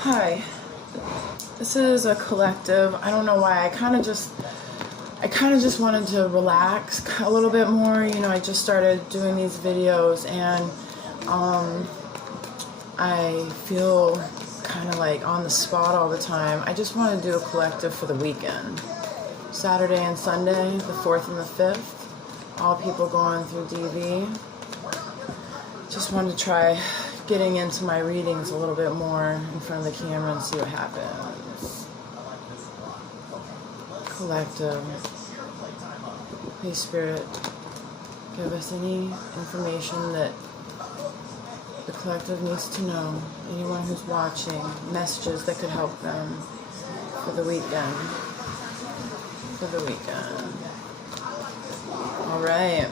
Hi, this is a collective. I don't know why. I kind of just wanted to relax a little bit more. You know, I just started doing these videos, and I feel kind of like on the spot all the time. I just want to do a collective for the weekend, Saturday and Sunday, the 4th and the 5th. All people going through DV. Just wanted to try getting into my readings a little bit more in front of the camera and see what happens. Collective. Please, Spirit, give us any information that the collective needs to know. Anyone who's watching, messages that could help them for the weekend. For the weekend. All right.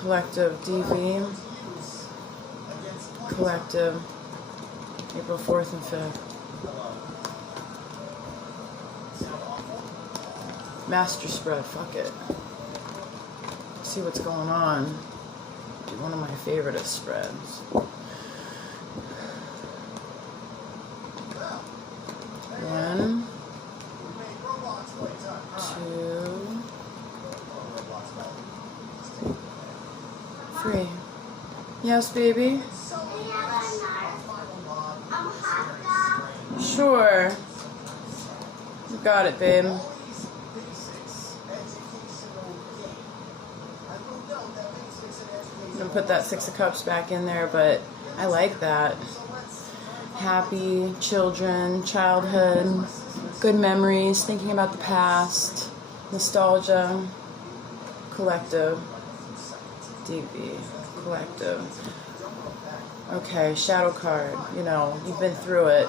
Collective DV, collective April 4th and 5th. Master spread, fuck it. See what's going on. Do one of my favorite spreads. One, two, three. Yes, baby? Sure. You got it, babe. I'm gonna put that 6 of Cups back in there, but I like that. Happy children, childhood, good memories, thinking about the past, nostalgia, collective. DV, collective. Okay, shadow card. You know, you've been through it.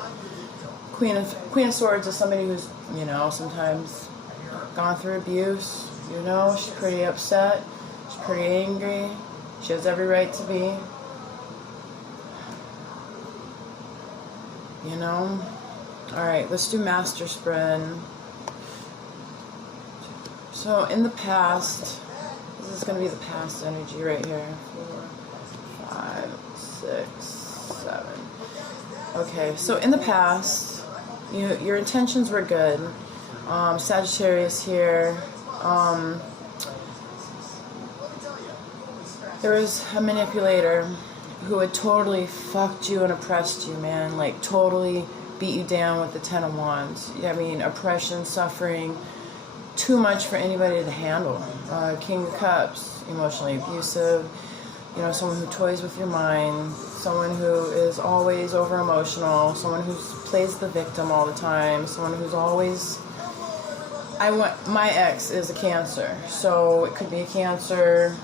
Queen of Swords is somebody who's, you know, sometimes gone through abuse. You know, she's pretty upset. She's pretty angry. She has every right to be. You know? Alright, let's do Master Spread. So, in the past, this is going to be the past energy right here. 4, 5, 6, 7. Okay, so in the past, your intentions were good. Sagittarius here. There was a manipulator who had totally fucked you and oppressed you, man. Like, totally beat you down with the 10 of Wands. I mean, oppression, suffering, too much for anybody to handle. King of Cups, emotionally abusive, you know, someone who toys with your mind, someone who is always over emotional, someone who plays the victim all the time, someone who's always, my ex is a Cancer, so it could be a Cancer,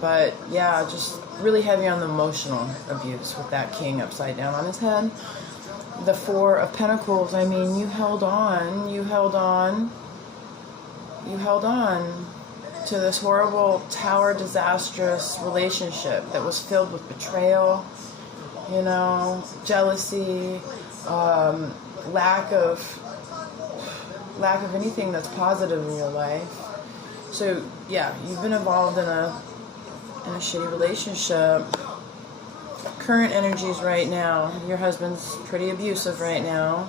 but yeah, just really heavy on the emotional abuse with that king upside down on his head. The 4 of Pentacles, I mean, you held on to this horrible, tower, disastrous relationship that was filled with betrayal, you know, jealousy, lack of anything that's positive in your life. So yeah, you've been involved in a shitty relationship. Current energies right now, your husband's pretty abusive right now.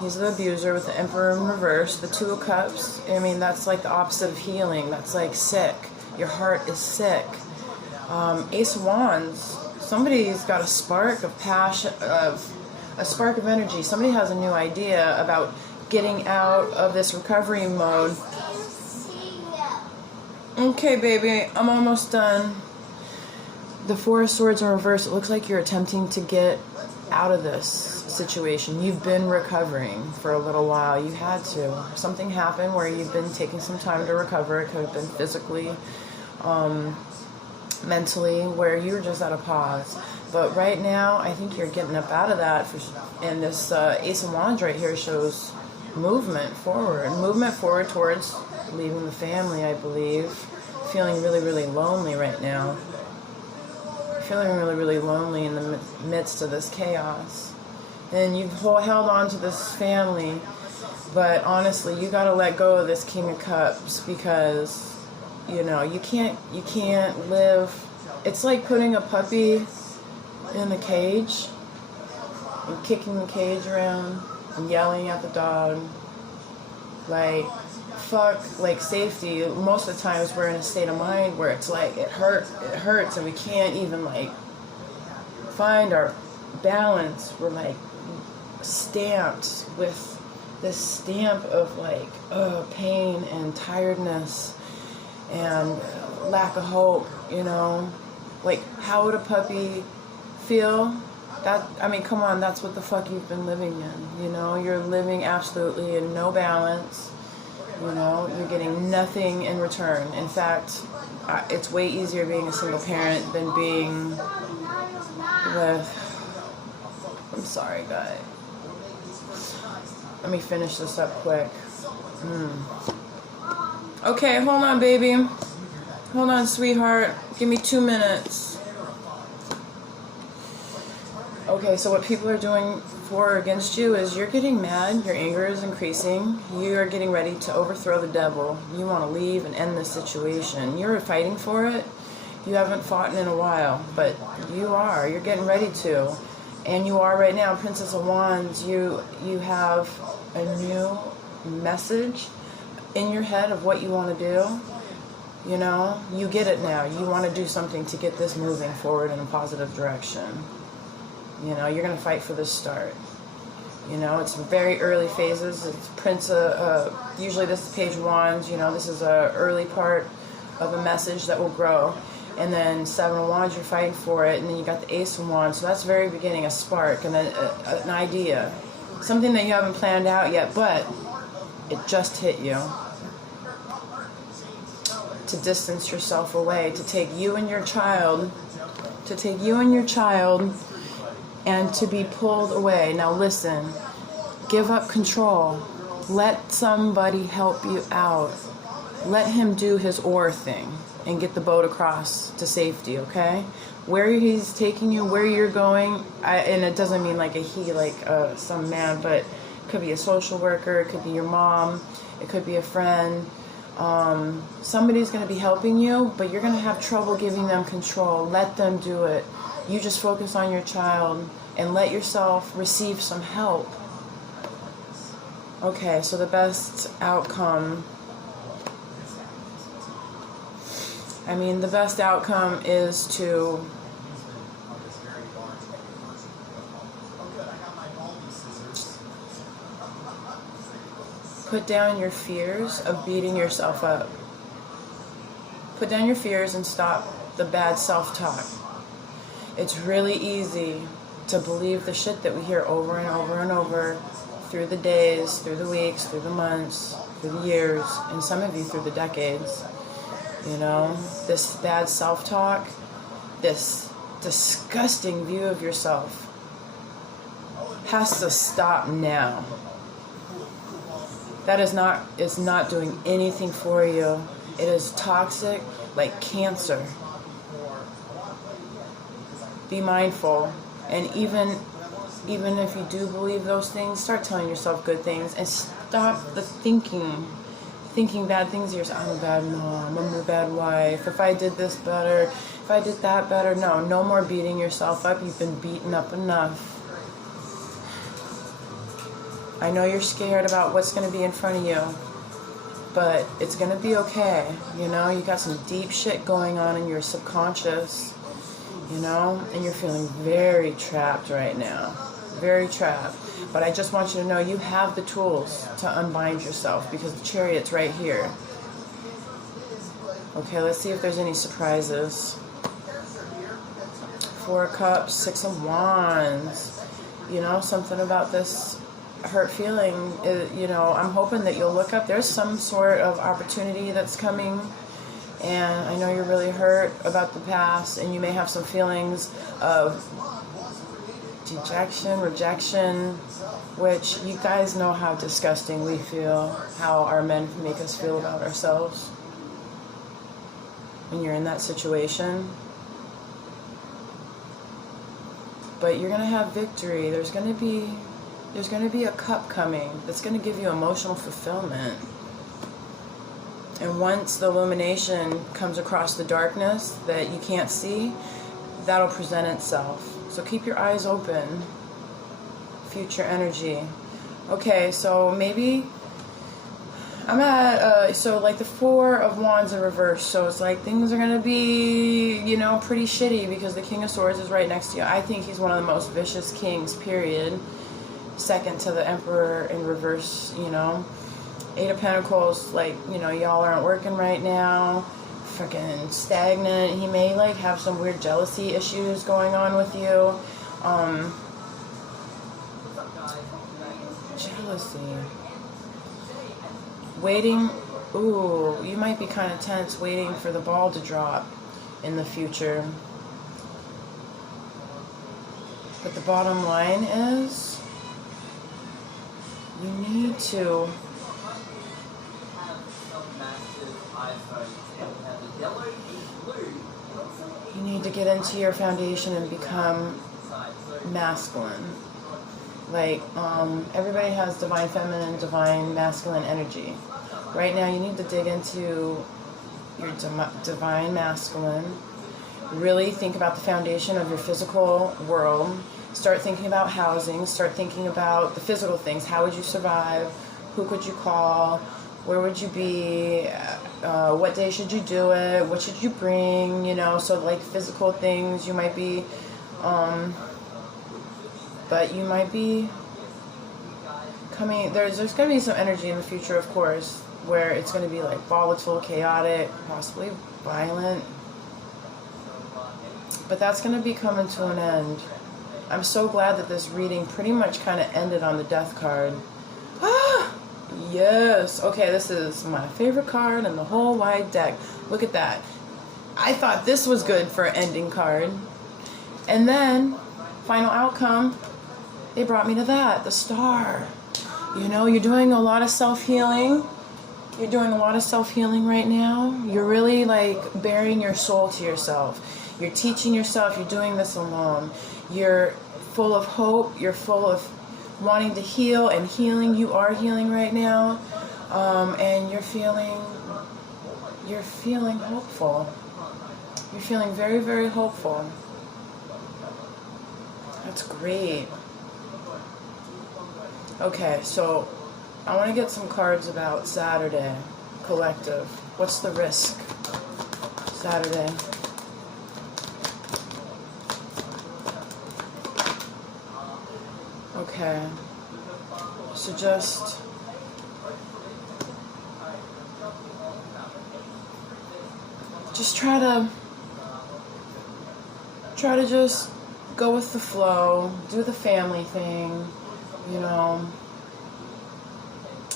He's the abuser with the Emperor in reverse. The 2 of Cups, I mean, that's like the opposite of healing. That's like sick. Your heart is sick. Ace of Wands, somebody's got a spark of passion, a spark of energy. Somebody has a new idea about getting out of this recovery mode. Okay, baby, I'm almost done. The 4 of Swords in reverse, it looks like you're attempting to get out of this situation. You've been recovering for a little while. You had to. Something happened where you've been taking some time to recover. It could have been physically, mentally, where you were just at a pause. But right now, I think you're getting up out of that. And this Ace of Wands right here shows movement forward. Movement forward towards leaving the family, I believe. Feeling really, really lonely right now. feeling really, really lonely in the midst of this chaos. And you've held on to this family, but honestly, you got to let go of this King of Cups, because, you know, you can't live. It's like putting a puppy in a cage and kicking the cage around and yelling at the dog. Like, fuck, like, safety. Most of the times we're in a state of mind where it's like, it hurts, and we can't even, like, find our balance. We're, like, stamped with this stamp of, like, pain and tiredness and lack of hope, you know? Like, how would a puppy feel? That, I mean, come on, that's what the fuck you've been living in, you know? You're living absolutely in no balance, you know? You're getting nothing in return. In fact, it's way easier being a single parent than being with... I'm sorry, guys. Let me finish this up quick. Okay, hold on, baby. Hold on, sweetheart. Give me 2 minutes. Okay, so what people are doing for or against you is you're getting mad, your anger is increasing, you are getting ready to overthrow the devil. You want to leave and end this situation. You're fighting for it. You haven't fought in a while, but you're getting ready to. And you are right now, Princess of Wands. You have a new message in your head of what you want to do. You know, you get it now. You want to do something to get this moving forward in a positive direction. You know, you're going to fight for this start. You know, it's very early phases. It's usually this is page Wands. You know, this is a early part of a message that will grow. And then 7 of Wands, you're fighting for it. And then you got the Ace of Wands. So that's very beginning, a spark, and then an idea. Something that you haven't planned out yet, but it just hit you. To distance yourself away, to take you and your child, and to be pulled away. Now listen, give up control. Let somebody help you out. Let him do his oar thing and get the boat across to safety, okay? Where he's taking you, where you're going, and it doesn't mean like a he, like some man, but it could be a social worker, it could be your mom, it could be a friend. Somebody's going to be helping you, but you're going to have trouble giving them control. Let them do it. You just focus on your child and let yourself receive some help. Okay, so the best outcome, the best outcome is to put down your fears of beating yourself up. Put down your fears and stop the bad self-talk. It's really easy to believe the shit that we hear over and over and over through the days, through the weeks, through the months, through the years, and some of you through the decades. You know, this bad self-talk, this disgusting view of yourself has to stop now. That is not doing anything for you. It is toxic like cancer. Be mindful, and even if you do believe those things, start telling yourself good things and stop the thinking bad things to yourself. I'm a bad mom, I'm a bad wife, if I did this better, if I did that better. No more beating yourself up. You've been beaten up enough. I know you're scared about what's going to be in front of you, but it's going to be okay. You know, you got some deep shit going on in your subconscious, you know, and you're feeling very trapped right now. Very trapped. But I just want you to know you have the tools to unbind yourself, because the Chariot's right here. Okay, let's see if there's any surprises. 4 of Cups, 6 of Wands. You know, something about this hurt feeling, you know, I'm hoping that you'll look up. There's some sort of opportunity that's coming, and I know you're really hurt about the past, and you may have some feelings of dejection, rejection, which you guys know how disgusting we feel, how our men make us feel about ourselves when you're in that situation. but you're going to have victory. There's going to be a cup coming that's going to give you emotional fulfillment. And once the illumination comes across the darkness that you can't see, that'll present itself. So keep your eyes open. Future energy. Okay, so maybe I'm at, so like the Four of Wands in reverse. So it's like things are going to be, you know, pretty shitty because the King of Swords is right next to you. I think he's one of the most vicious kings, period. Second to the Emperor in reverse, you know. Eight of Pentacles, like, you know, y'all aren't working right now. Freaking stagnant. He may, like, have some weird jealousy issues going on with you. Jealousy. Waiting. Ooh, you might be kind of tense waiting for the ball to drop in the future. But the bottom line is, you need to get into your foundation and become masculine. Like, everybody has divine feminine, divine masculine energy. Right now, you need to dig into your divine masculine. Really think about the foundation of your physical world. Start thinking about housing. Start thinking about the physical things. How would you survive? Who could you call? Where would you be? What day should you do it? What should you bring? You know, so like physical things. You might be, but you might be coming. There's going to be some energy in the future, of course, where it's going to be like volatile, chaotic, possibly violent. But that's going to be coming to an end. I'm so glad that this reading pretty much kind of ended on the Death card. Ah! Yes. Okay, this is my favorite card in the whole wide deck. Look at that. I thought this was good for an ending card. And then, final outcome, they brought me to that, the Star. You know, you're doing a lot of self-healing. You're doing a lot of self-healing right now. You're really, like, bearing your soul to yourself. You're teaching yourself. You're doing this alone. You're full of hope. You're full of wanting to heal and healing. You are healing right now, and you're feeling hopeful. You're feeling very, very hopeful. That's great. Okay, so I want to get some cards about Saturday collective. What's the risk? Saturday. Okay, so just try to just go with the flow, do the family thing, you know,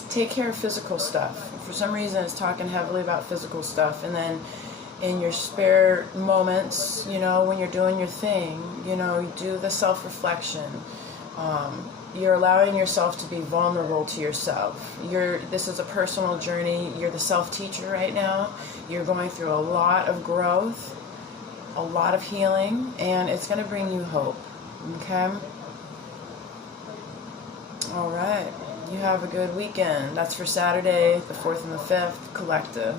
take care of physical stuff. For some reason, it's talking heavily about physical stuff, and then in your spare moments, you know, when you're doing your thing, you know, you do the self-reflection. You're allowing yourself to be vulnerable to yourself. This is a personal journey. You're the self-teacher right now. You're going through a lot of growth, a lot of healing, and it's going to bring you hope. Okay? All right. You have a good weekend. That's for Saturday, the 4th and the 5th, collective.